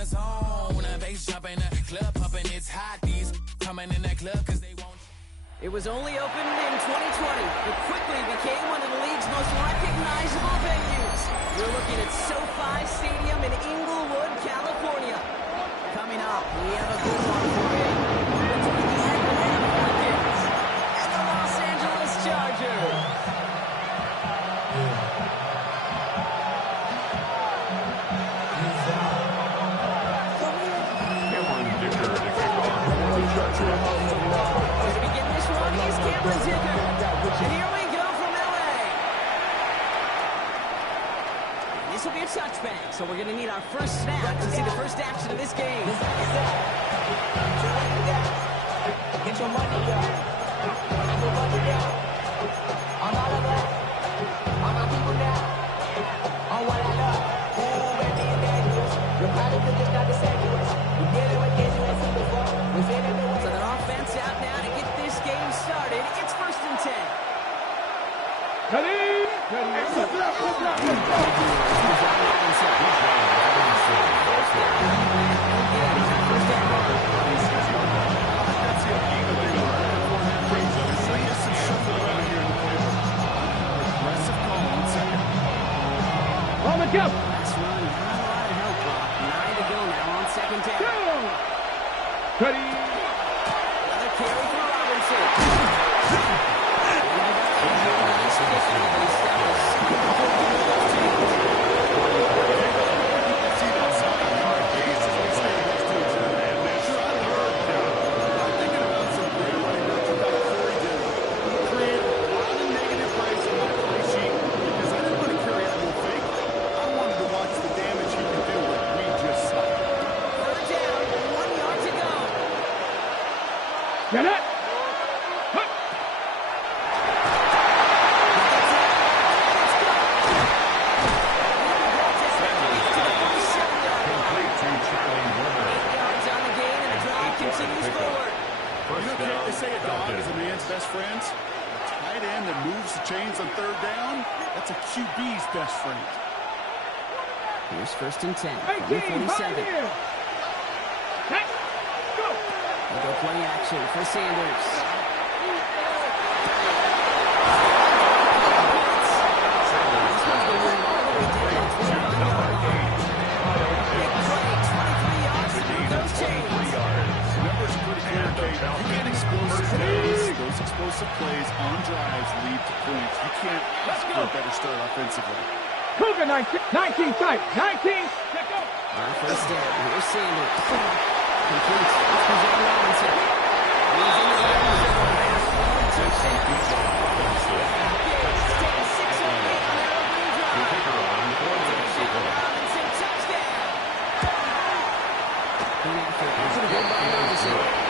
the zone. When the bass jumping, the club pumping, it's hot. These coming in that club cause they won't. It was only opened in 2020, but quickly became one of the league's most recognizable venues. You're looking at SoFi Stadium in Inglewood, California. Coming up, we have a good one for you. Between the Atlanta Falcons and the Los Angeles Chargers. To begin this one is Cameron Dicker. And here we go from LA. And this will be a touchback, so we're going to need our first snap to see the first action of this game. Get your money up. Get your money up. I'm out of that. All my people now. On what I love. Ooh, and these dangerous. You're probably looking not the sandwich. We're dealing with this you ain't seen before. We're feeling the way. So the offense out now to get this game started. It's 1st and 10. Ready? Last run, not a lot of help, Brock. 9 to go now on 2nd down. Ready? Another carry for Robinson. Get it? They say a dog is a man's best friend. A tight end that moves the chains on 3rd down, that's a QB's best friend. Here's 1st and 10. 18, 47. Hey, go! We'll go play action for Sanders. Numbers are pretty clear, Dave. You get explosive plays. Those explosive plays on drives lead to points. You can't ask for a better start offensively. Cougar 19 sight. 19. Check go. On 1st down, here's Sanders. Completes. It's Bijan Robinson. He's in the end zone. Touchdown. Takes 6 on their opening drive. Robinson, touchdown. Going after it. It's a good by Robinson.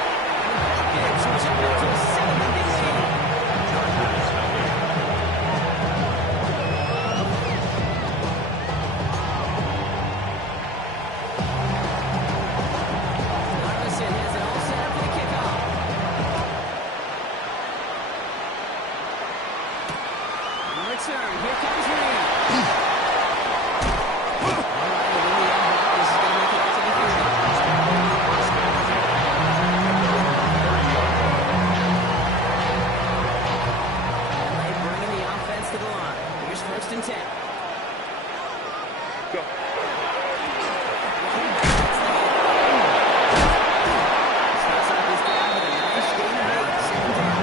Falcons jump up to a 7-0 lead. Robinson has it all set up for the kickoff. On return, here comes Reed. All right, in the end, this is going to make it out to the 30. LA bringing the offense to the line. Here's 1st and 10. Go. Starts off his down with a nice gain of 8. 2nd down.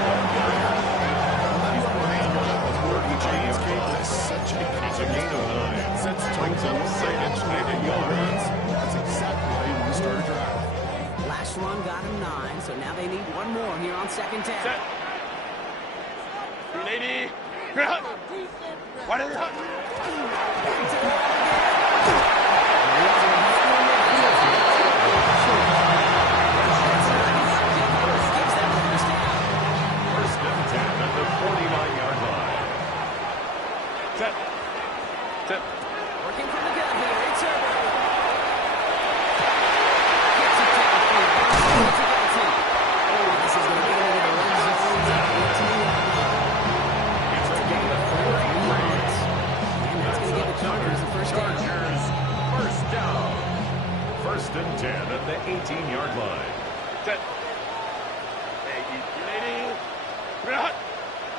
James Cable is such a gain of 9. Sets tones up, second, yellow runs. That's exactly how you want to start a drive. Last run got him 9, so now they need one more here on 2nd down. Set. 380. What is it? First and 10 at the 49-yard line. Set. Set. Working from the gun here. It's Herbert. Gets it downfield. Oh, this is going to get into the red zone. It's a gain of 4 yards. And that's going to give the Chargers the first down. Chargers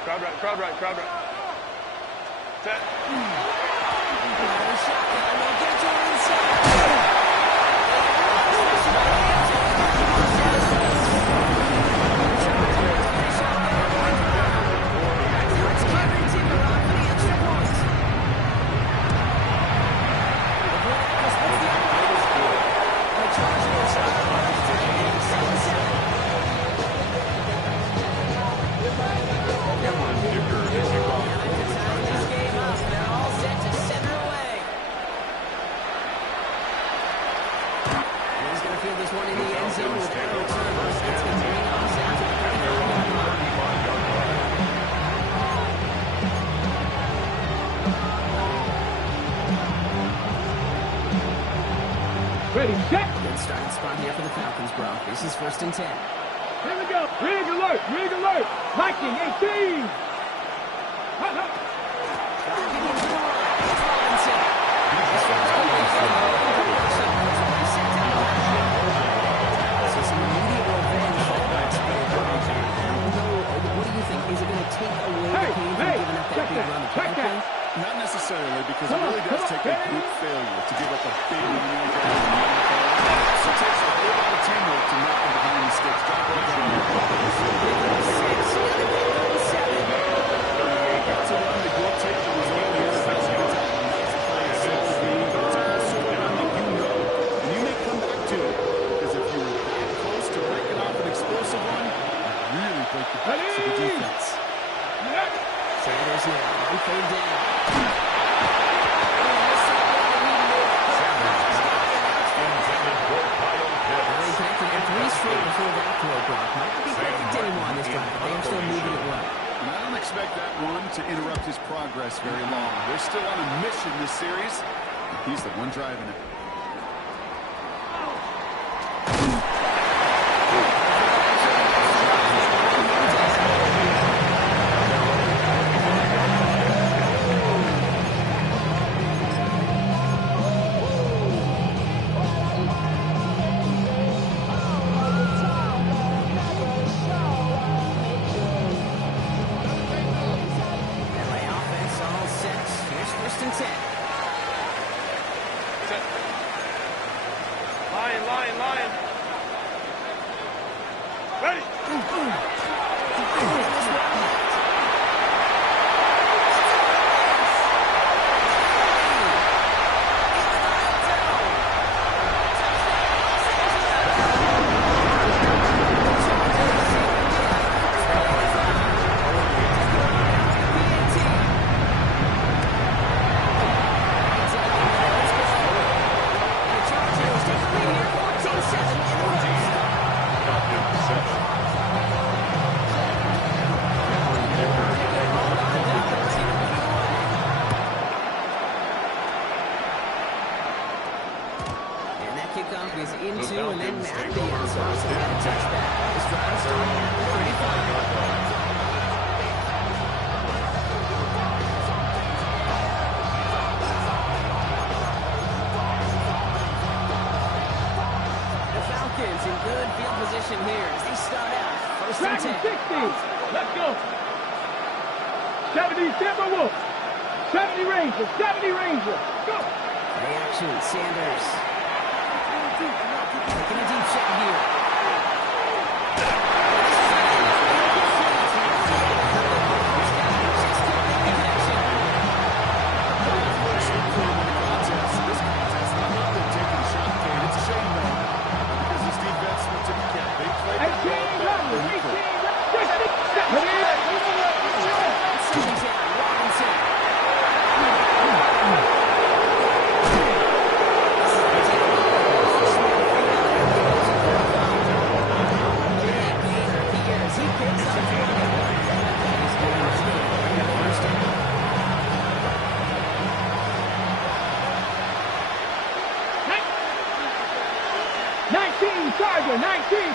Crowd right, crowd right, crowd right. Set. Shotgun, they'll get to him inside. Ready, set. Good starting spot here for the Falcons, bro. This is 1st and 10. Here we go. Rig alert. Rig alert. Viking 18. So some immediate revenge for the Bucs. I don't know. What do you think? Is it going to take away the pain from giving up that big run? Check that. Not necessarily, because it really does take a group failure to give up a big run. So it takes a whole lot of teamwork to knock them behind the sticks. Drop it down. That's a run that will take the result here. That's the play itself. It's also a run that you know, and you may come back to it, because if you were that close to breaking off an explosive run, you really break the backs of the defense. Sanders now, on third down. Three straight before that throw, Brock. Might not be perfect anymore on this drive, but they are still moving it well. And I don't expect that run to interrupt his progress very long. They're still on a mission this series. He's the one driving it. Lion. Ready. Is into and then at the end zone. So they got a touchback. This drive starting at the 35. The Falcons in good field position here as they start out. 1st and 10. 60. Let's go. 70 Timberwolves. 70 Rangers. 70 Rangers. Go. Play action. Sanders. Taking a deep shot here.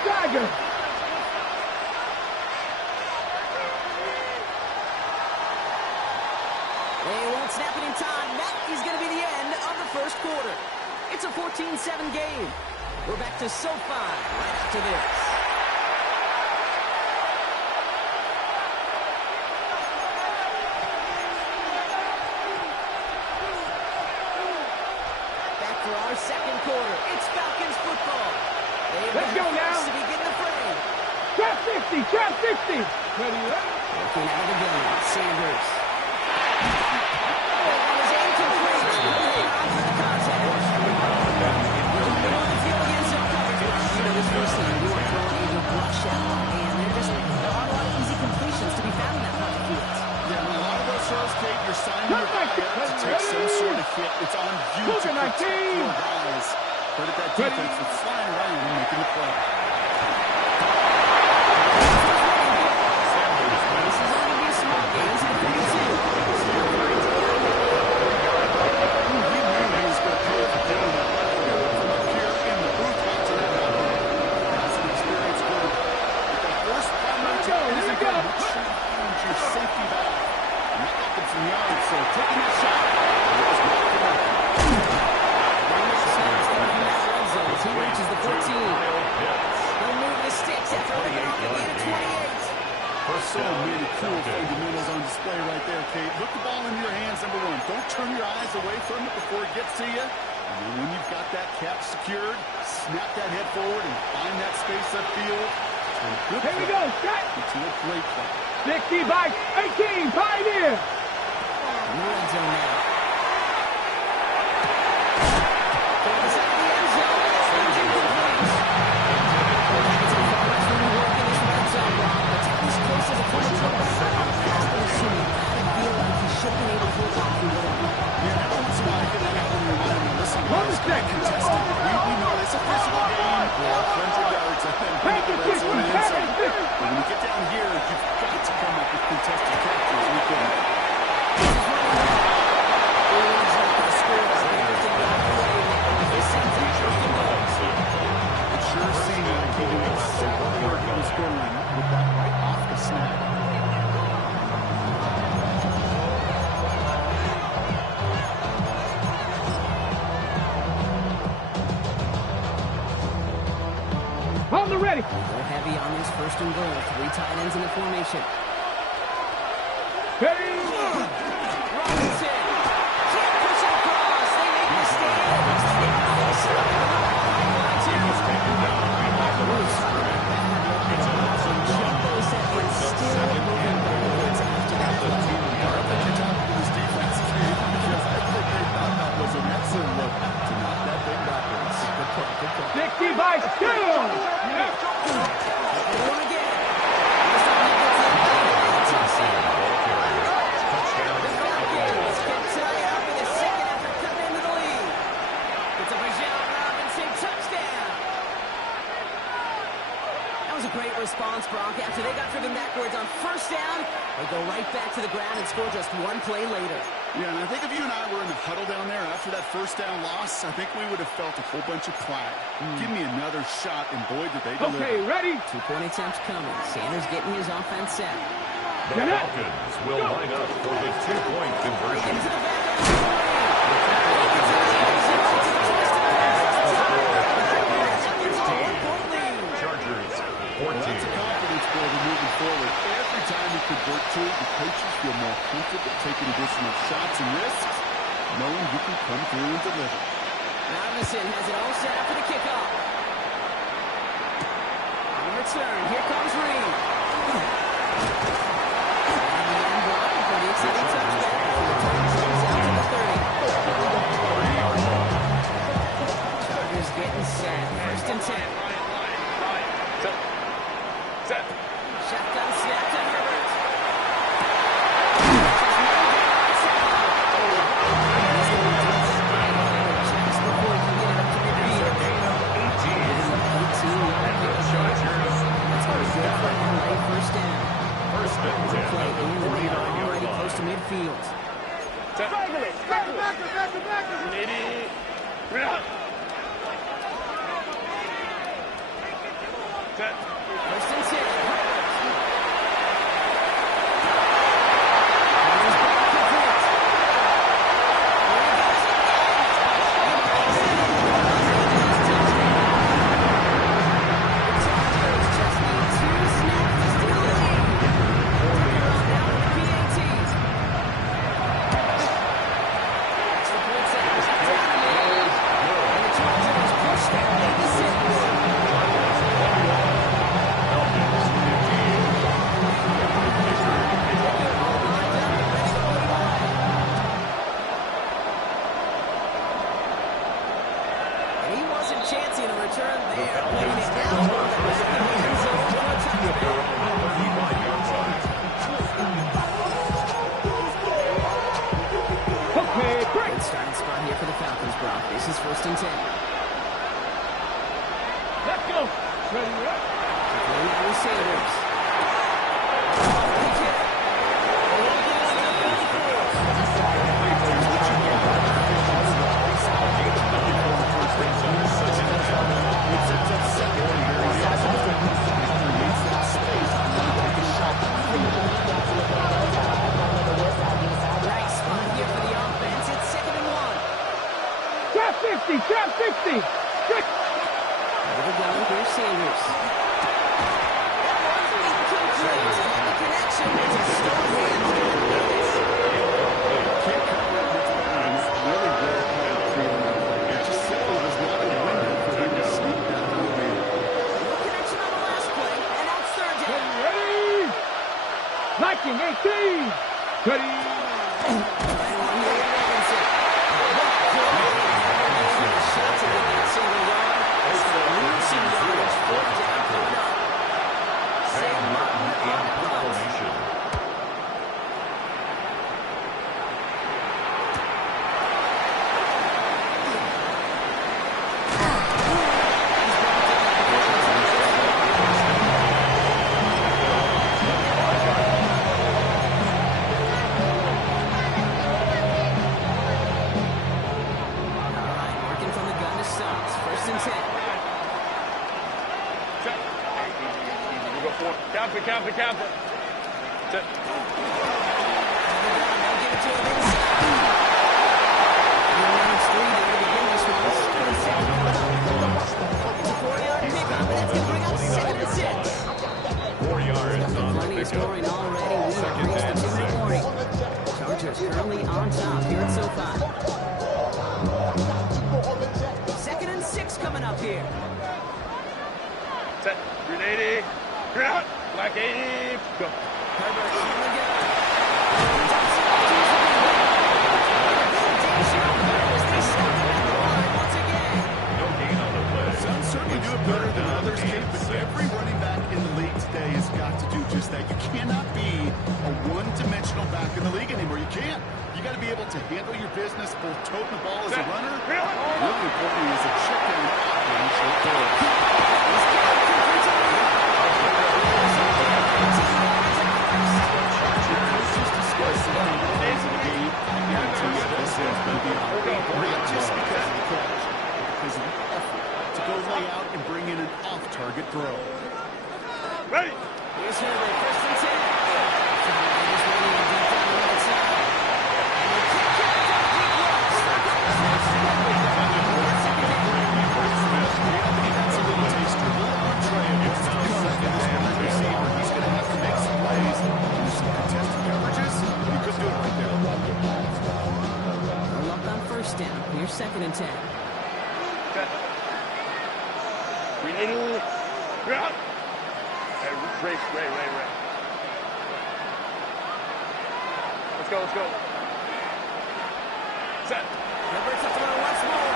Tiger. They won't snap it in time. That is going to be the end of the first quarter. It's a 14-7 game. We're back to SoFi right after this. quarter. It's Falcons football. Let's go now. To begin the frame. Trap 60, trap 60. Ready, ready. Looking out of the gun, Sanders. That was incomplete. Holding on to the contact. Middle of the field against zone coverage. You know this first team, you are throwing a rush out, and there aren't a lot of easy completions to be found in that part of the field. Yeah, and a lot of those throws, Kate, you're signing your guy up to take some sort of hit. It's on you to protect your guys. But at that defense, it's flying around and making the play. This is going to be a small game to the 42. He knew he was going to pay for doing that left field. From up here in the booth, out to that outfield. That's an experienced quarterback. But that first primary tackle isn't good. Make sure you find your safety valve. Not looking some yards, so taking that shot. It was not good. He reaches the 14. He'll move the sticks after ripping off the lead at 28. So many cool fundamentals on display right there, Kate. Put the ball in your hands, number one. Don't turn your eyes away from it before it gets to you. And then when you've got that cap secured, snap that head forward and find that space upfield. And good Here we go, set. It's a great play. 60 by 18, Pioneer. In the red zone now. Inside the end zone. It's incomplete. It's a far much room to work in this red zone, Rob. The Titans close as a point to the I'm assuming I feel like he should have been able to pull it off and get it. Yeah, every once in a while I get that out when we remind them, listen, One guys, second. contested. We know it's a physical game. We're 100 yards ahead when you get red zone and inside. But when you get down here, you've got to come up with contested captures. We couldn't. It sure seemed like he knew exactly where he was going with that right off the snap. On the ready. Go heavy on this first and goal. 3 tight ends in the formation. Ready. Robinson. Can't push it across. They make the stand. Jumbo set and still moving backwards after that play. I think you're talking to this defense, Kate, because I think they thought that was an excellent look to knock that thing backwards. Good point, good point. 60 by 2. They want to get it. This time he gets it back. The Falcons can tie it up in a second after cutting into the lead. It's a Bijan Robinson touchdown. That was a great response, Brock. After they got driven backwards on first down, they go right back to the ground and score just 1 play later. Yeah, and I think if you and I were in the huddle down there after that first down loss, I think we would have felt a whole bunch of pride. Give me another shot, and boy, did they deliver. Okay, ready. 2-point attempt coming. Sanders getting his offense set. The Falcons will line up for the 2-point conversion. Into the back end of the lane. Chargers, 14. Well, that's a confidence builder moving forward. Every time we convert to it, the coaches feel more comfortable taking additional shots and risks, knowing you can come through and deliver. Robinson has it all set up for the kickoff. On the return, here comes Reed. And the end block for the exciting touchback. Returns out to the 30. Chargers getting set. First and 10. Set. Shotgun snap to Herbert. Just before he can get it up to midfield. 18-yard that's going to be good for an LA first down. First and 10 Play at the in, and they are 49-yard already line. close to midfield. Set. Set. First and 10. Herbert. Sanders. Nice spot here for the offense. It's 2nd and 1. Trap 60, trap 60. Over the gun, here's Sanders. Incomplete. The connection is a stone hands to Davis. Can't cover it with runs. Really rare kind. It just simply was not a window for him to sneak that through man. No connection on the last play, and now it's 3rd down. Ready? Viking 18. Ready? Right on here with Robinson. Shot to get that single yard. It's the losing yardage. 4th down coming up. Sam Martin on punt. Formation. All right, working from the gun to Suggs. 1st and 10. Set. We go for it. Count it, count it, count it. Set. They'll give it to him inside. It's 3 there to begin this one. 2nd and 7 coming up. It's a 4-yard pickup, and it's going to bring up 2nd and 6. 4 yards on the Plenty of pickup. scoring already. We Second increased the and 2-minute 6. warning. Chargers currently on top here at SoFi. 2nd and 6 coming up here. Set. Green 80. Green out. Black 80. Go. Herbert on the gun. They stop him at the line once again. No gain on the play. Some certainly do it better than others, Kate, but every running back in the league today has got to do just that. You cannot be a one-dimensional back in the league anymore. You can't. You got to be able to handle your business, both toting the ball as a runner. Really importantly is a check down on short throws. Coaches discuss the days of the game. I guarantee you this is going to be a not just because of the coach, but because of the effort to go lay out and bring in an off-target throw. Ready. Here's Herbert, 1st and 10. Just running it deep down the right side. And they kick it down deep left. Second down. That's a little taster. A little more tray of what's to come in this wide receiver. He's going to have to make some plays. There's some contested coverages. He could do it right there. They're up on 1st down. Here's 2nd and 10. Set. Green 80. Green out. Ray. Let's go, let's go. Set. Herbert's to throw once more.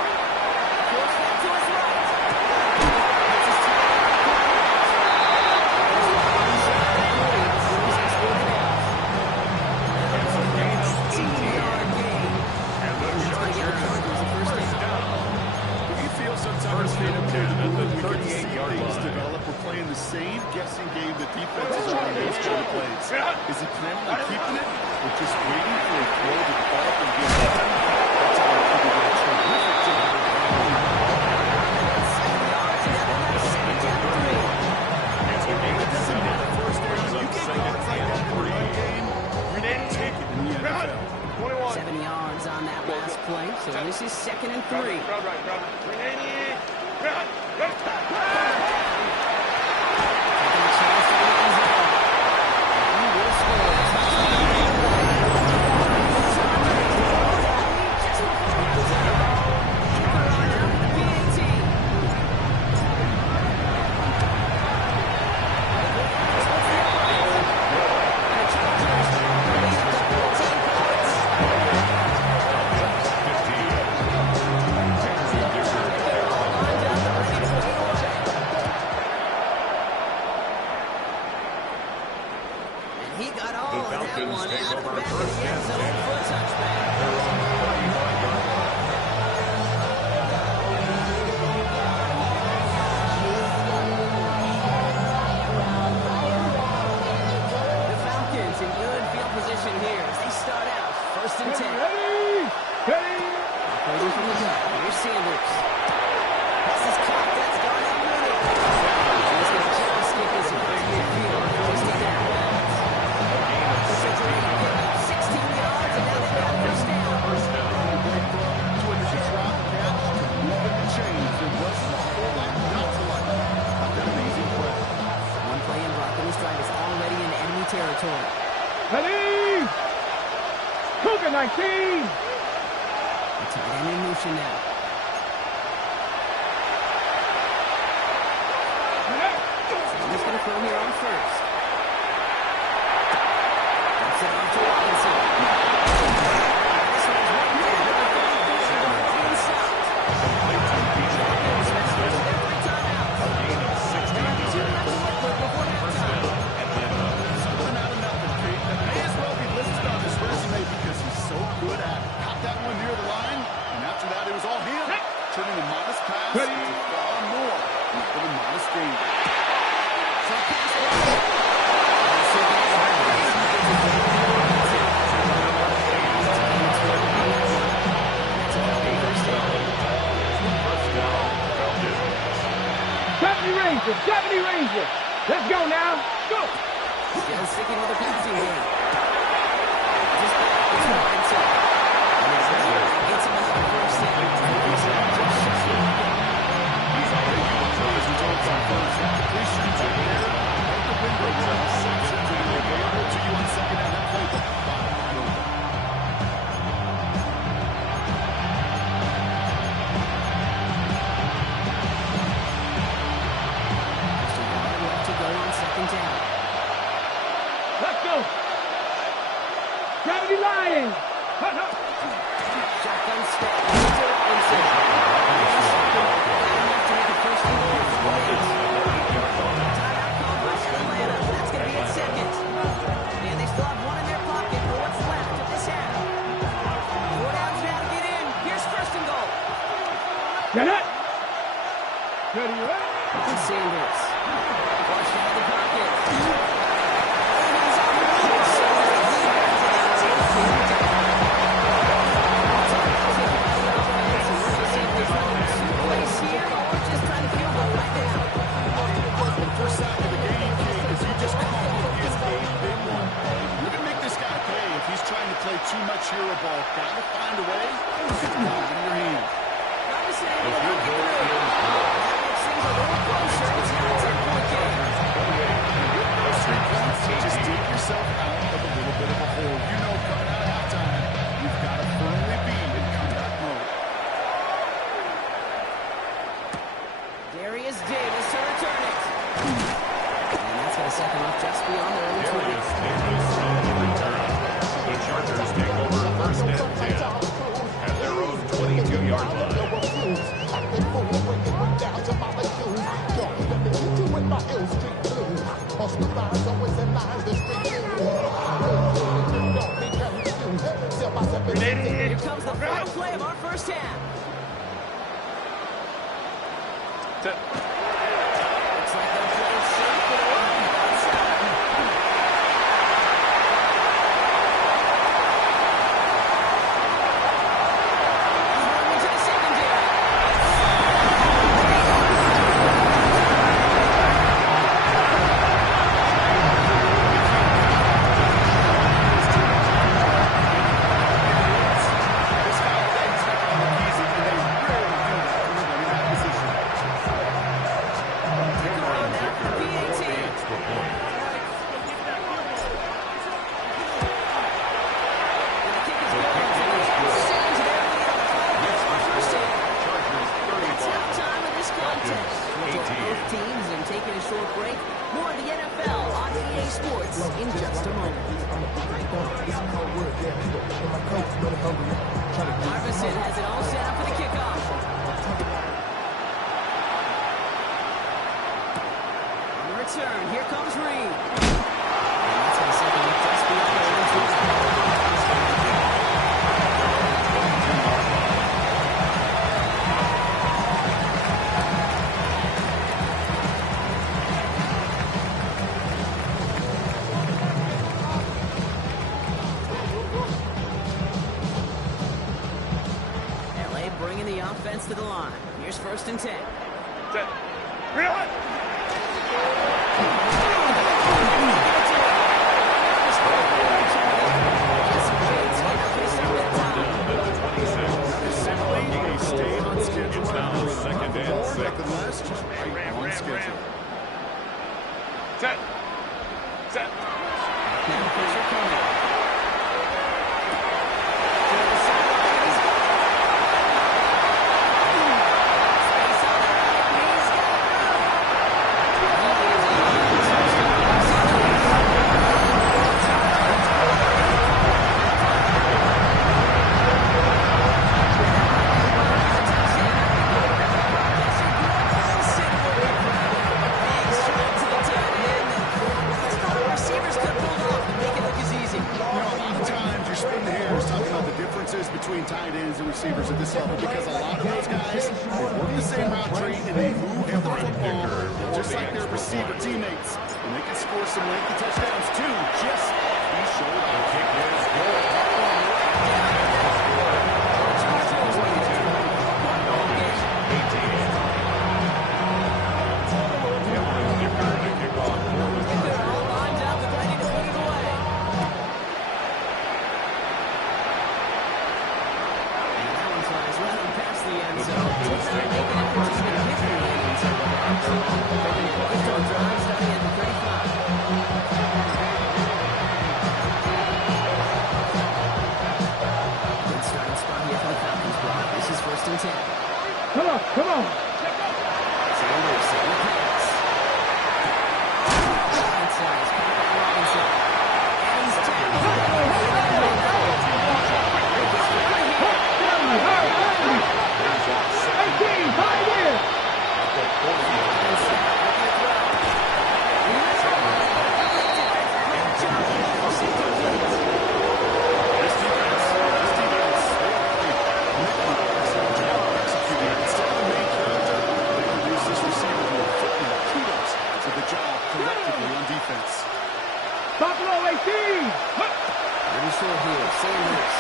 Force that to his right. That's his sometimes get up there when we can see things develop. We're playing the same guessing game that defenses are on those kind of plays. Is he planning on keeping it or just waiting for a throw to develop and get it done? That's how I think we're going to terrific job. It's a game that doesn't matter first down. You get yards like that in the run game, you're going to take it in the NFL. 21. 7 yards on that last play, so this is 2nd and 3. Crowd right. 380. Crowd. Go. He got all The of that Falcons one take out of the over back of first the end and zone 10. for a touchback. They're on the 35-yard line. territory. Ready? Cougar 19. The tight end in motion now. He's going to throw here on first. That's it off to Robinson. This one's right there. Being stopped. Specialists with every timeout. There are 2 left to work with before halftime. Something out of nothing, Pete. That may as well be listed on his resume because he's so good at it. Caught that one near the line, and after that it was all him. Turning a modest pass into far more than a modest gain. Deputy Ranger. Let's go now. Go. Still sticking with the passing game. Just back is Robinson. Gets him another first down. He's already utilized his own first. That completion's in there. Right the windows of the sections and available to you on second down. That playbook. Bottom line over. Second down. Let's go. Gravity Lions. Shotgun step. Into Robinson. Enough to make a first and goal for the Raiders. Timeout called by Atlanta. That's going to be its second. And they still have one in their pocket for what's left of this half. 4 downs now to get in. Here's first and goal. Get it. Ready, right? And Sanders. Flushed out of the pocket. First sack of the game, King, is you just call it is a big one. You're going to make this guy pay if he's trying to play too much hero ball. Got to find a way to get the ball in your hand. Robinson able to work it through. That makes things a little closer. It's now a 10-point game. Those 3 points, just dig yourself out of a little bit of a hole. You know, coming out of halftime, you've got to firmly be in comeback mode. Darius Davis to return it. And that's going to set them up just beyond their own 20. Darius Davis on the return. The Chargers take over first and 10 at their own 22-yard line. Here comes the final play of our first half. Looks like they're playing safe for the run. He's running into the secondary. This guy plays like on the easy, and they rarely do that when they're in that position. Around now for the PAT. Extra point. And the kick is good. Saints there at the end. First down. Chargers That's 35. halftime of this contest. We'll talk 18. both teams and taking a short break. More of the NFL on EA Sports in just a moment. Marvison has it all set up for the kickoff. On the return, here comes Reed. And that's going to set them up just beyond their own 20. LA bringing the offense to the line. Here's first and 10. Set. Reel it. Simply, they stay on schedule. It's now second and More, 6. nothing less, just right Ram, on ram, schedule. ram. Set. Set. Now tight ends and receivers at this level because a lot of those guys, they work the same route tree and they move the football just like their receiver teammates. And they can score some lengthy touchdowns too, just off these shoulders. The kick is good. 10. Come on, come on. Sanders, second pass. Outside is Patrick Robinson. And he's Buffalo 18! Ready for here, Sanders.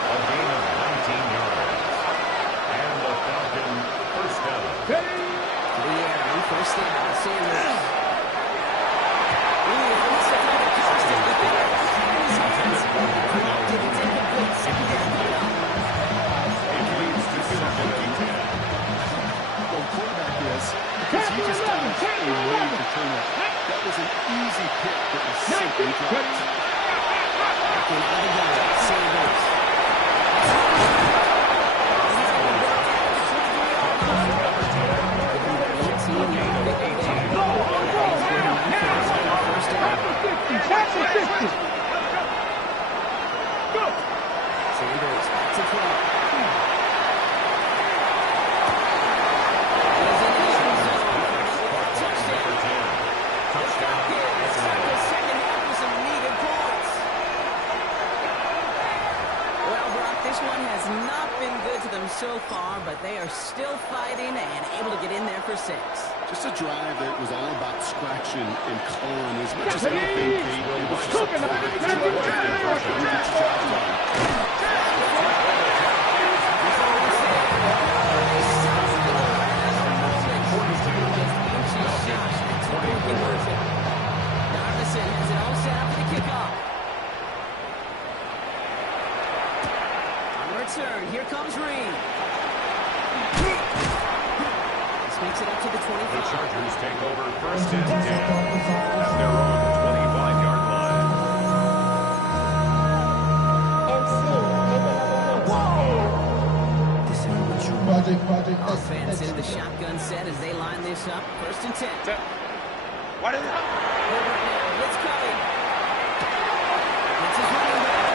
A gain of 19 yards. And the Falcon first down. To the air, on first down, Sanders. Because he just got a way to turn it. That was an easy pick that was simply dropped. Back in out of the gun, Sanders. Sanders back to throw. So far, but they are still fighting and able to get in there for 6. Just a drive that was all about scratching and clawing as much as anything. Kate, it was just a drive to get the job done. Darvison has it all set up for the kickoff. On return, here comes Reed. Makes it up to the 25. The Chargers take over first and 10 at their own 25-yard line. Offense in the shotgun set as they line this up. First and 10. What is it? Herbert now, blitz coming. It's his running back.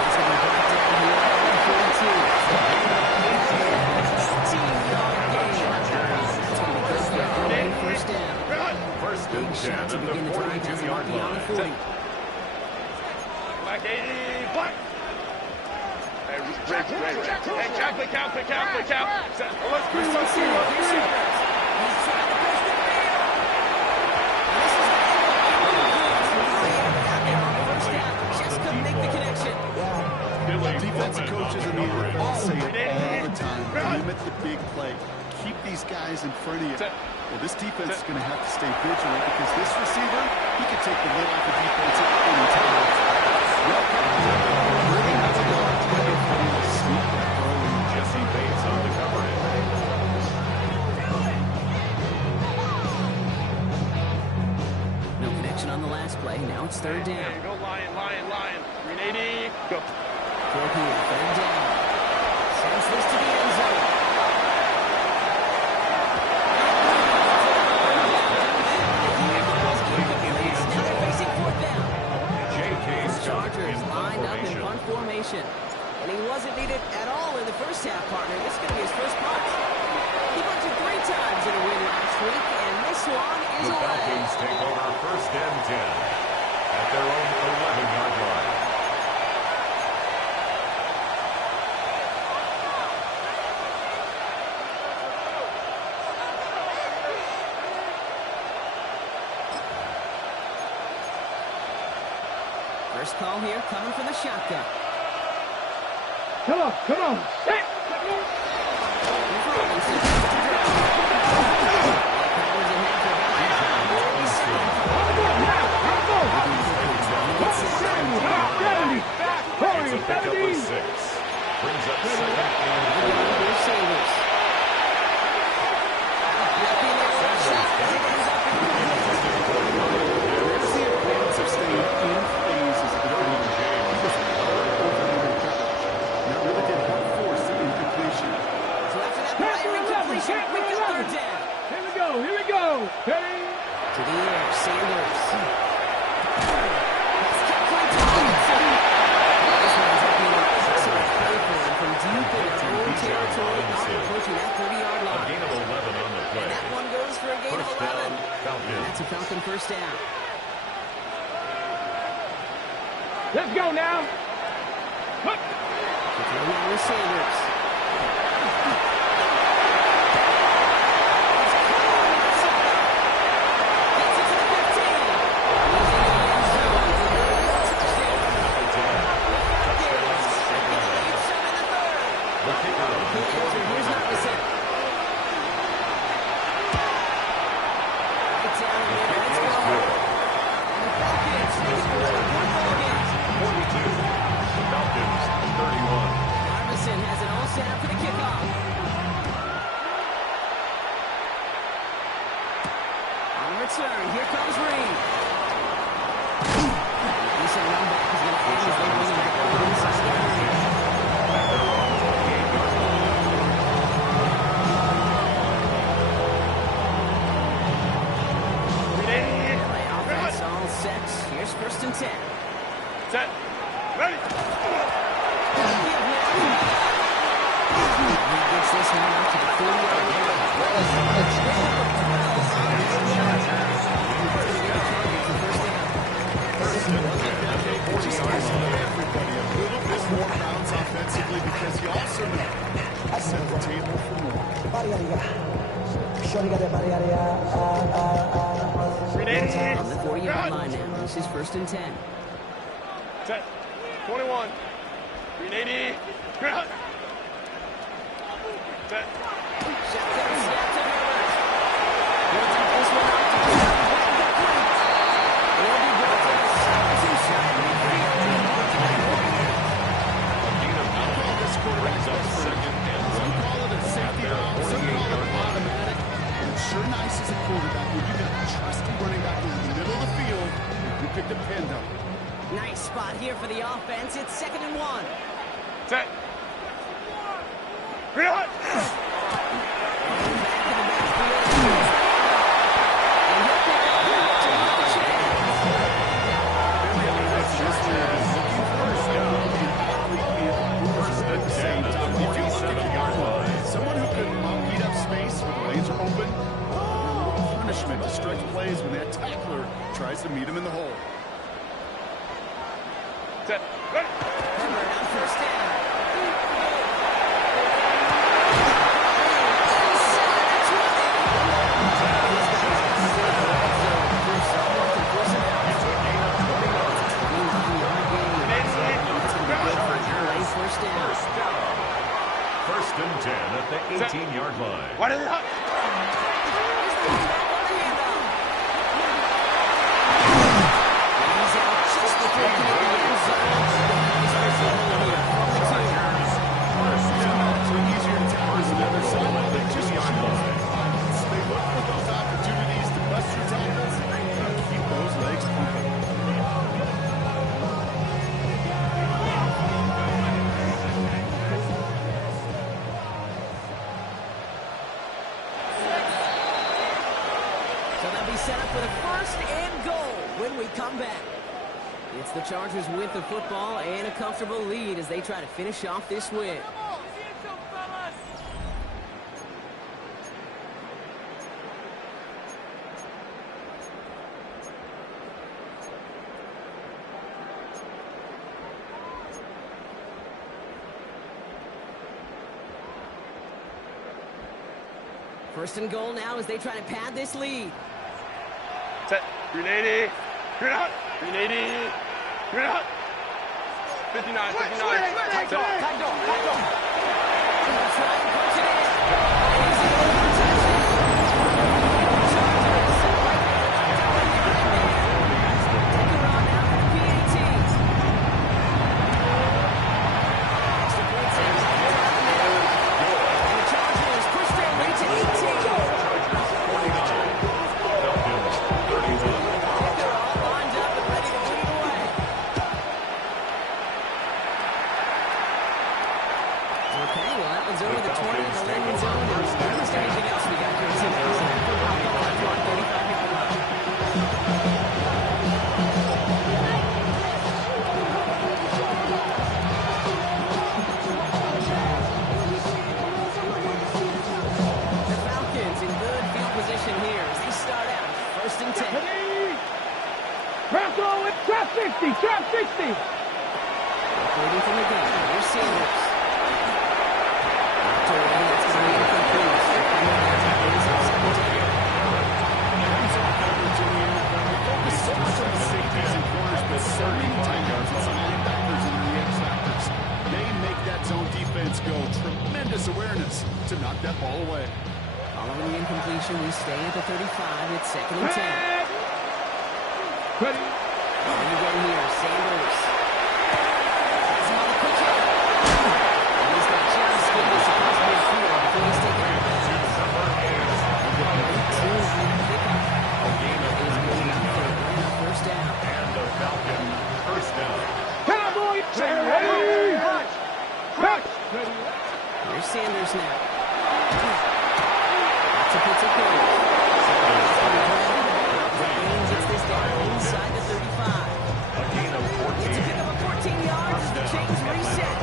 He's going to be brought down here at 42. First down. First and 10 at the 42-yard line. Black 80, black. Hey, Rick. Hey, Catholic. Let's go. Just couldn't make the connection. Defensive coaches in the NFL say it all the time. Limit the big play. Keep these guys in front of you. Well, this defense is going to have to stay vigilant because this receiver, he can take the lid off the defense at any time. Jesse Bates on the coverage. No connection on the last play. Now it's third down. Hey, go Lion. 380, go. Third down. Sends this to the end zone. Chargers lined up in punt formation. And he wasn't needed at all in the first half, partner. This is going to be his first punt. He broke it 3 times in a win last week, and this one is The away. Falcons take over first and 10 at their own 11-yard line. First call here coming from the shotgun. Come on, come on. Set. Here's Robinson. Powers ahead for about 70. It's a pickup of 6. Brings up second and 4. Here's Sanders. There's the importance of staying in phase as a defender. He was well over the coverage. Now really did not force the incompletion. So after that prior incompletion, we got third down. Here we go, here we go. Ready? To the air, Sanders. That's kept playing to Robinson. This one's opening an excellent play for him from deep in his own territory, not approaching that 30-yard A line. gain of 11 on the play. That one goes for a gain of First 11. down, Falcons. That's a Falcon first down. Let's go now. Hook. The throw now is Sanders. Gets it to the 15. He's in the end zone for a touchdown. Falcons taking the lead some in the third. The kicker. Here's Robinson. Right down the middle. Let's go. And the Falcons take it for another one ball game. 42. Falcons 31. Robinson has it all set up for the kickoff. On return, here comes Reed. Decent run back is going to end as they bring him back on the inside of the area. At their own 28-yard line. LA offense all set. Here's first and 10. Set. Ready. He gets this one out to the 40-yard line. Everybody a little bit more bounds offensively because you also know I set the table for more. On the 40-yard line now. This is first and 10. Set. 21. 380. Ground. Set. Shotgun snap to Herbert. He'll take this one out to complete. It'll be brought to the sides inside the 3-yard I'll call this quarterback up second and some call it a safety valve, some call it automatic. And it's sure nice as a quarterback when you got a trusty running back over the middle of the field who could depend on. Nice spot here for the offense. It's second and 1. Set. Reload. Back to the backfield. And he'll pick up to the chance. Someone who can eat up space with lanes are open. A little punishment to stretch plays when that tackler tries to meet him in the hole. Set. Ready. Herbert on first down. First down. First and 10 at the 18-yard line. What is it? He's going back on the handoff. And he's out just before he hit the end zone. Nice first down here from the 2. Easier to tackle than other side. They just they look for those opportunities to bust your tackles and keep those legs moving. So they'll be set up for the first and goal when we come back. It's the Chargers with the football and a comfortable lead as they try to finish off this win. First and goal now as they try to pad this lead. Set. 380. Green out. 380. Green out. 59. 59. Tagged on. They'll try and punch it in. Is it overtime? Chargers set right there. Knocked out by the lineman. Decoron out for the PATs. Extra point saves on the middle. And the Chargers push their lead to 18. Chargers 49. Falcons 31. They're all lined up and ready to bleed away. Okay, well, that one's over the 20 in the landing zone. Almost anything else we got here tonight. For Buffalo at the 35-yard line. The Falcons in good field position here as they start out first and 10. Ready? Trap throw it. Trap 60. Trap 60. Operating from the gun. Here's Sanders. Knocked away. That's going to be incomplete. Brings up second down. Focus so much on the safeties and corners, but so many tight ends and some linebackers and the X factors. They make that zone defense go. Tremendous awareness to knock that ball away. Following the incompletion, we stay at the 35. It's second and 10. Ready? On the go here, Sanders. Has him on the quick hit. And he's got just get this across midfield before he's taken out of bounds. Number 8. 18 on that pickup. Is going out for a grand first down. And the Falcon first down. Cowboy. Ready? Touch. Ready? Here's Sanders now. Lots of hits at goal. Reigns gets this down inside the 35. A gain of 14. It's a pick up of 14 yards as the chains reset.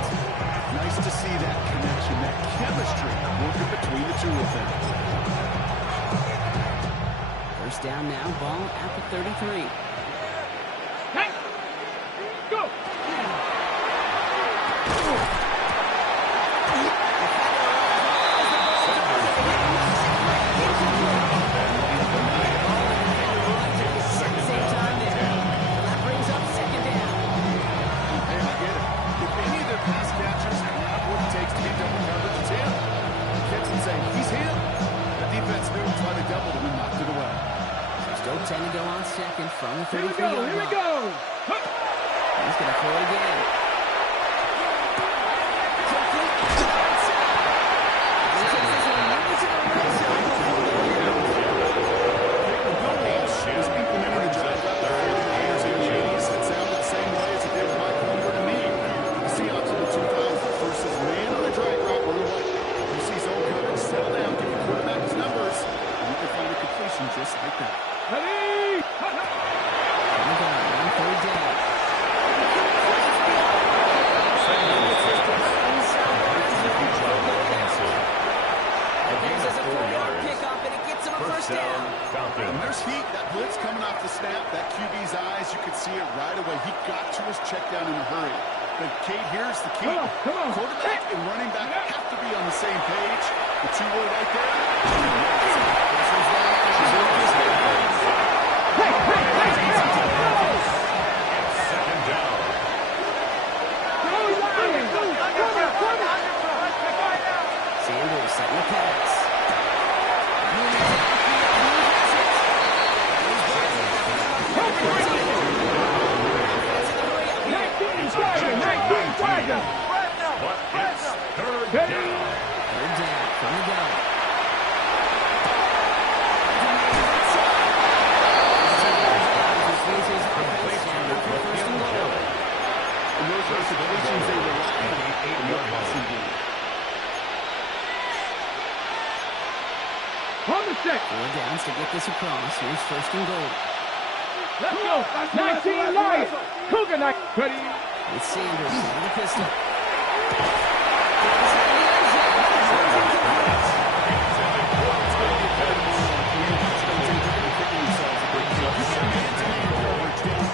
Nice to see that connection, that chemistry working between the two of them. First down now, ball at the 33. Hey. Go. Same time there. That brings up second down. Hey, I get it. If any of their pass catchers have what it takes to be double covered, it's him. Catch and say, he's him. The defense knew it's why they doubled him and knocked it away. Still 10 to go on second from the Here we 33-yard go. Here we line. go. He's going to throw it again. Complete to the outside. He takes this one right to the right side before the Just implemented a drive out there for the years and years that sounded the same way as it did with Mike Holmgren to me. The Seahawks in the 2000s versus man on a drag route run away. You see zone coverage settle down, give the quarterback his numbers, and you can find a completion just like that. Ready? on the gun on third down. There's a 4-yard pickup, and it gets him a first down. When there's heat, that blitz coming off the snap, that QB's eyes, you could see it right away. He got to his check down in a hurry. But, Kate, here's the key. Come on. Quarterback and running back have to be on the same page. The two-word right there. Second down. Sanders setting the pass. But it's third down. Third down from the gun. In those situations, they rely on the 8-yard passing game. On the check. 4 downs to get this across. Here's first and goal. Let's go. 19 life. Cougar night. Ready? With Sanders on the pistol.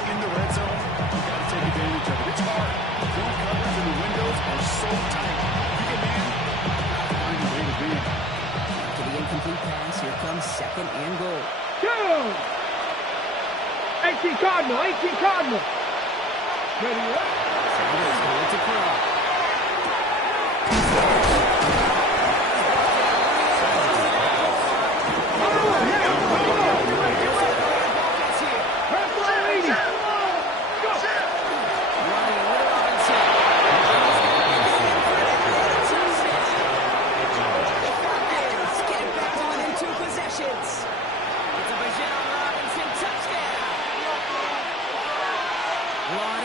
In the red zone, you got to take advantage of it. It's hard. Zone coverage and the windows are so tight. You get man, find a way to win. To the incomplete 18 Cardinal, 18 Cardinal. Ready up. Sanders going to throw.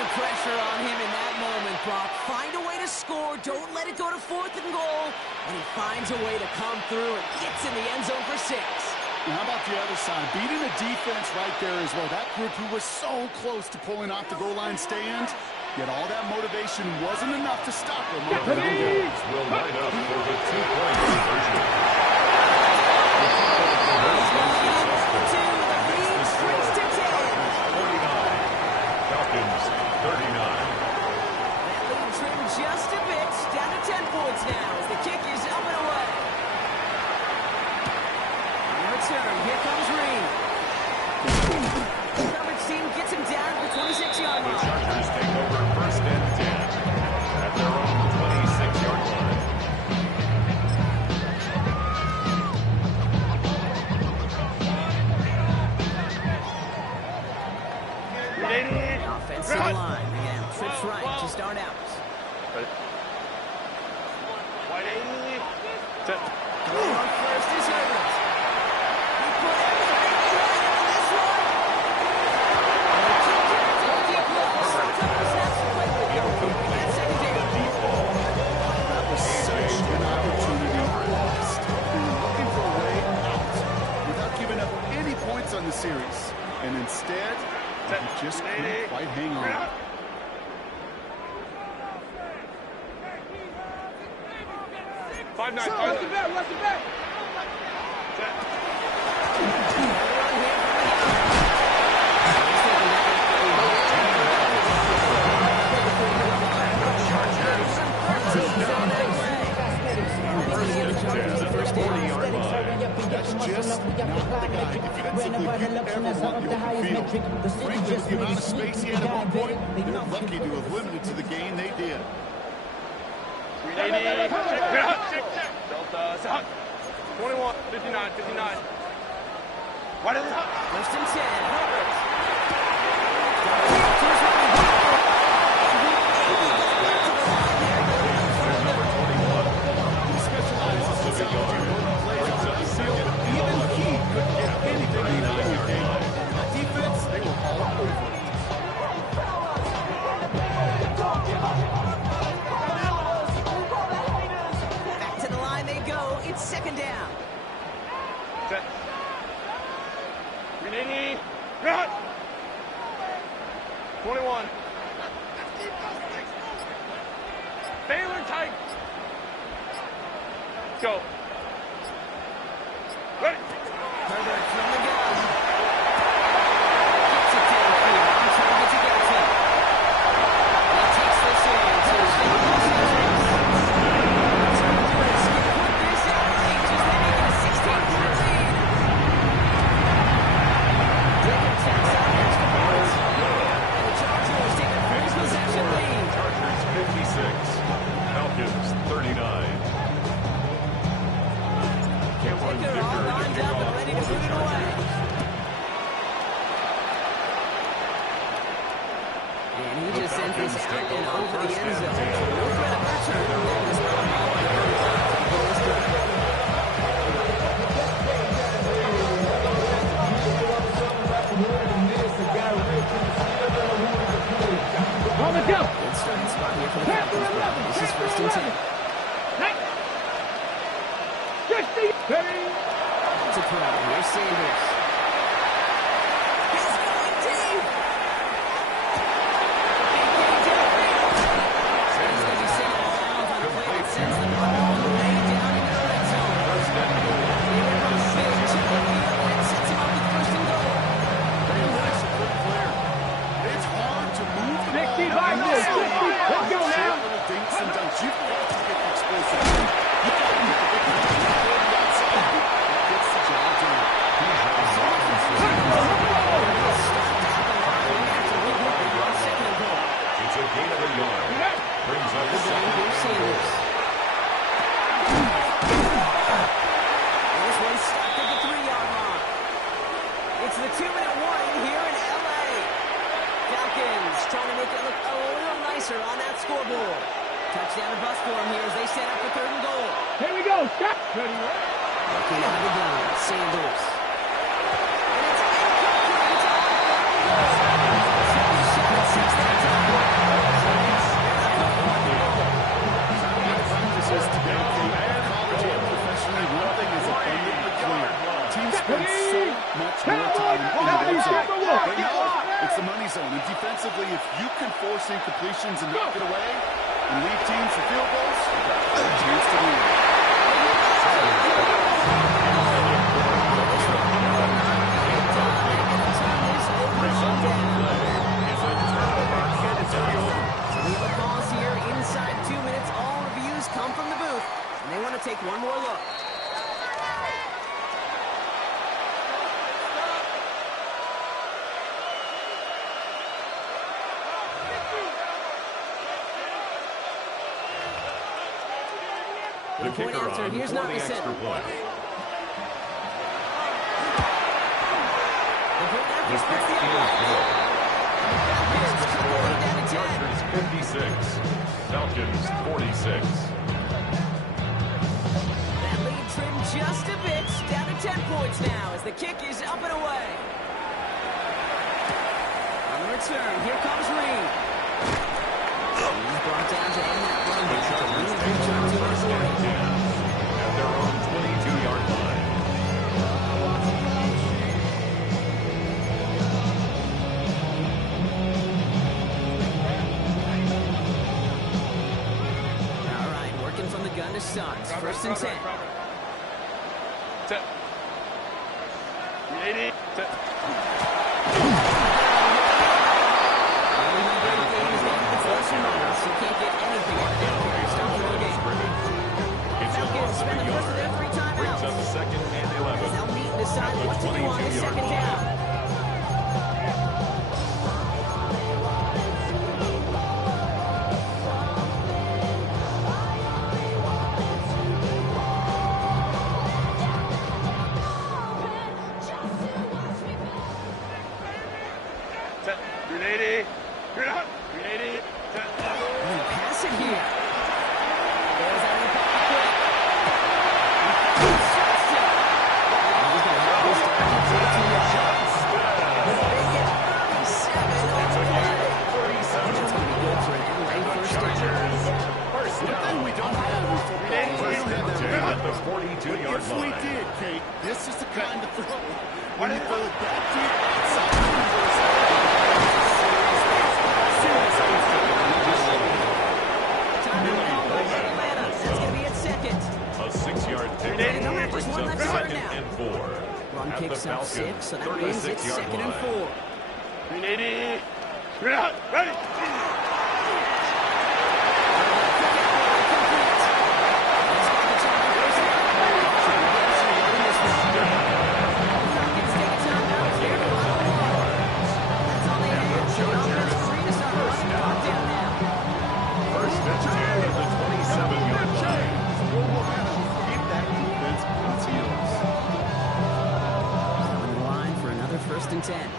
Pressure on him in that moment, Brock. Find a way to score. Don't let it go to 4th and goal. And he finds a way to come through and gets in the end zone for 6. And how about the other side? Beating the defense right there as well. That group who was so close to pulling off the goal line stand, yet all that motivation wasn't enough to stop them. Will line up for the 2-point conversion. Falcons 39. That lead trimmed just a bit. Down to 10 points now as the kick is up and away. On the return, here comes Reed. The coverage team gets him down to the 26-yard The line. Chargers take over 1st and 10 at their own 26-yard line. Offensive line again. Trips right to start out. Going on first is Herbert. He put everything on this one. And the kick carries it deep left. Couple snaps quickly. That's second down. That was such an opportunity lost. They were looking for a way out without giving up any points on the series. And instead, they just couldn't quite hang on. Five nine. Rush the back, rush the back. That's just not the guy defensively you ever want your field. Frankly, with the amount of space he had at one point, they're lucky to have limited to the game they did. Delta, 21, 59, 59. What is it? First and 10. Herbert. He specializes in self-driven plays on the field. Even he couldn't get anything in the game. Defense, they were all over it. Back to the line they go. It's second down. Set. 380. Cut. 21. Baylor tight. Go. Ready. Herbert from the gun. Gets it downfield. I'm trying to get to it. He takes this in to his Chargers can put this out of reach as they make it a 16-point lead. Jacob taps out extra points. And the Chargers take a first possession lead. Chargers 56. Falcons 39. Cameron They're all lined up and ready to put it away. And he just sent this out and over the end zone. No threat of return on this On the jump. good starting spot here for the Falcons. This is first and 10. To throw. Here's Sanders. He's going deep. He's going to be sent out on the play that sends them all the way down into the red zone. Here comes big to the field and sets him up with first and goal. That's a good player. It's hard to move the 60 ball. by 60. Let's go now. Little dinks and dunks. You've got to get explosive. You've got to get the big play on the outside. That gets the job done. him here as they set up for 3rd and goal. Here we go. Stop. Ready, Looking out of the gun, Sanders. And it's incomplete. Shot at 6 that time. Practices today, college and professionally, one thing is abundantly clear. Teams spend so much more time in the red zone. They know it's the money zone. And defensively, if you can force incompletions and knock it away and lead teams for field goals, you've got a better chance to win. Come from the booth, and they want to take one more look. The kicker on for the extra point. The kick is good. Chargers 56, Falcons 46. That lead trimmed just a bit, down to 10 points now as the kick is up and away. On the return, here comes Reed. He's brought down to end that run. The Chargers take over first and 10 at their own 22-yard line. All right, working from the gun to start. First and 10. 10. 80. 10. You can't get anything out of that here. Stop the game. It's a Falcons loss of spend a the first of yard. every time Brings out. up second and 11. They'll meet and decide what to do on this 22-yard second line. down. Green 80. Green out. Green 80. 10. And pass it here. There's that in the pocket quick. Shuts it. And he's going to have this down to 32 yards. They get 37 on the play. That's going to be good for an LA first down. One thing we don't have is football. We don't have that. At the 42-yard If we line. did, Kate, this is the kind of throw. When you throw it that deep outside the reverse. Time to call by Atlanta. That's going to be at second. A 6-yard pick And no, brings just one up left to run second now. and 4. Run At the kicks up Falcons' 6, so that means it's 36-yard second and line. 4. Green 80. Green out. Ready. First and 10 at the 27-yard line. Keep that defense on its heels. On the line for another first and 10.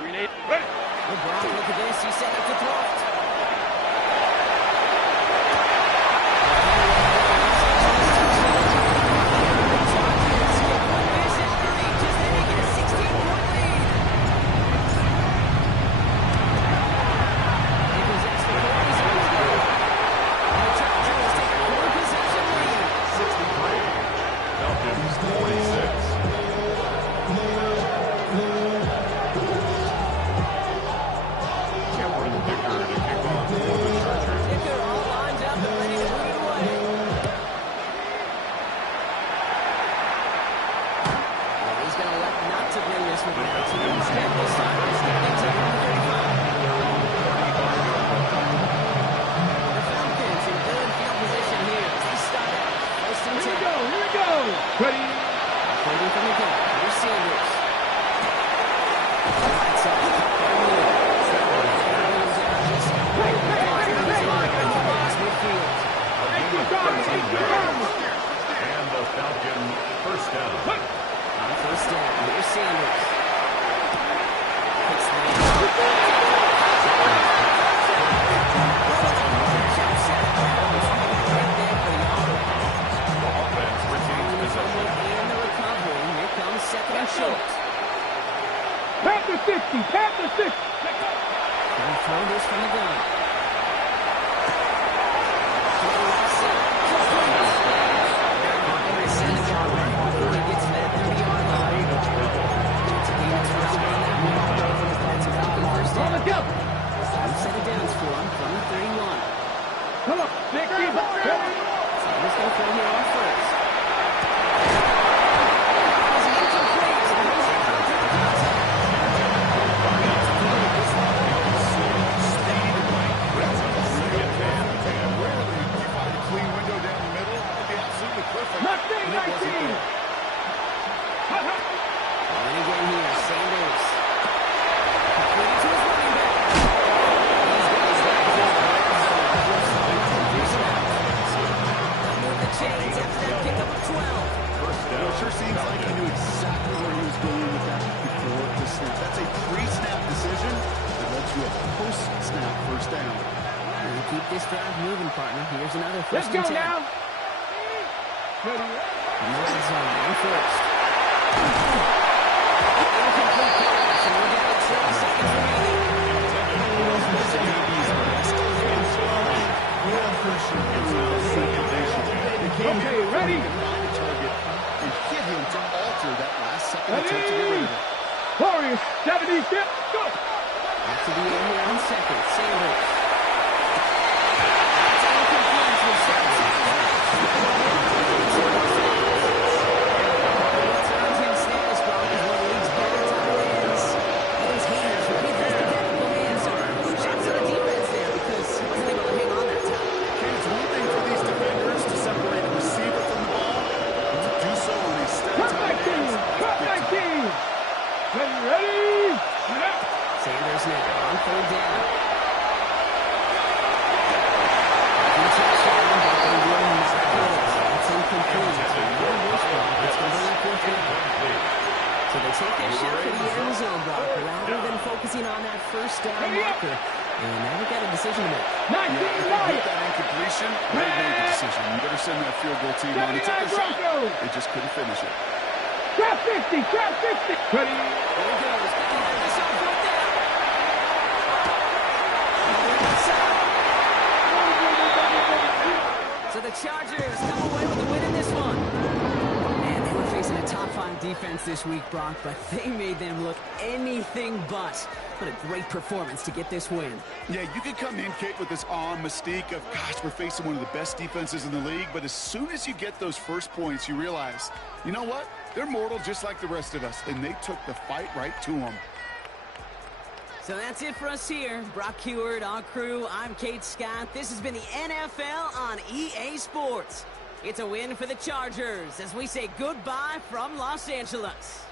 Green 80. Come on, big team. Sanders going to throw here on first. Is incomplete. Clean window down the middle. It'd be absolutely perfect. Mustang But it wasn't 19. there. And again here, Sanders. Completed to his running back. Move the chains after that pickup of 12. Well, it sure seems like he knew exactly where he was going with that before the snap. That's a pre-snap decision that led to a post-snap first down. And keep this drive moving, partner. Here's another Let's first go and 10. now. In the red zone, on first. Incomplete pass, and we're down to 12 seconds remaining. Okay, ready? Find the target and hit him to alter that last second attempt to get rid of it. Warriors, 76, go. Back to the air here on second. Sanders. That's incomplete to Sanders. What's earned him status, Brock, is one of the league's better tight ends. Those haters repeat those technical hands. Shots on the defense there because he wasn't able to hang on that time. It's one thing for these defenders to separate a receiver from the ball, but to do so on a step Cut tight 19, ends. cut 19. Ready? Sanders now on third down. Good touchdown, but they will not get it. That's incomplete. Very worse, Brock. It's going to be fourth down. So they take their shot for the end zone, Brock, rather than focusing on that first down marker. And now we've got a decision to make. 19 Yeah, if you right. get that incompletion, they made the decision. You better send that field goal team on. They took a shot. They just couldn't finish it. Trap 50, trap 50. Ready? There it goes. They can have this on fourth down. Another outside. So the Chargers come away with the win in this one. Man, they were facing a top 5 defense this week, Brock, but they made them look anything but. What a great performance to get this win. Yeah, you could come in, Kate, with this awe and mystique of, gosh, we're facing one of the best defenses in the league, but as soon as you get those first points, you realize, you know what? They're mortal just like the rest of us, and they took the fight right to them. So that's it for us here. Brock Huard, our crew, I'm Kate Scott. This has been the NFL on EA Sports. It's a win for the Chargers as we say goodbye from Los Angeles.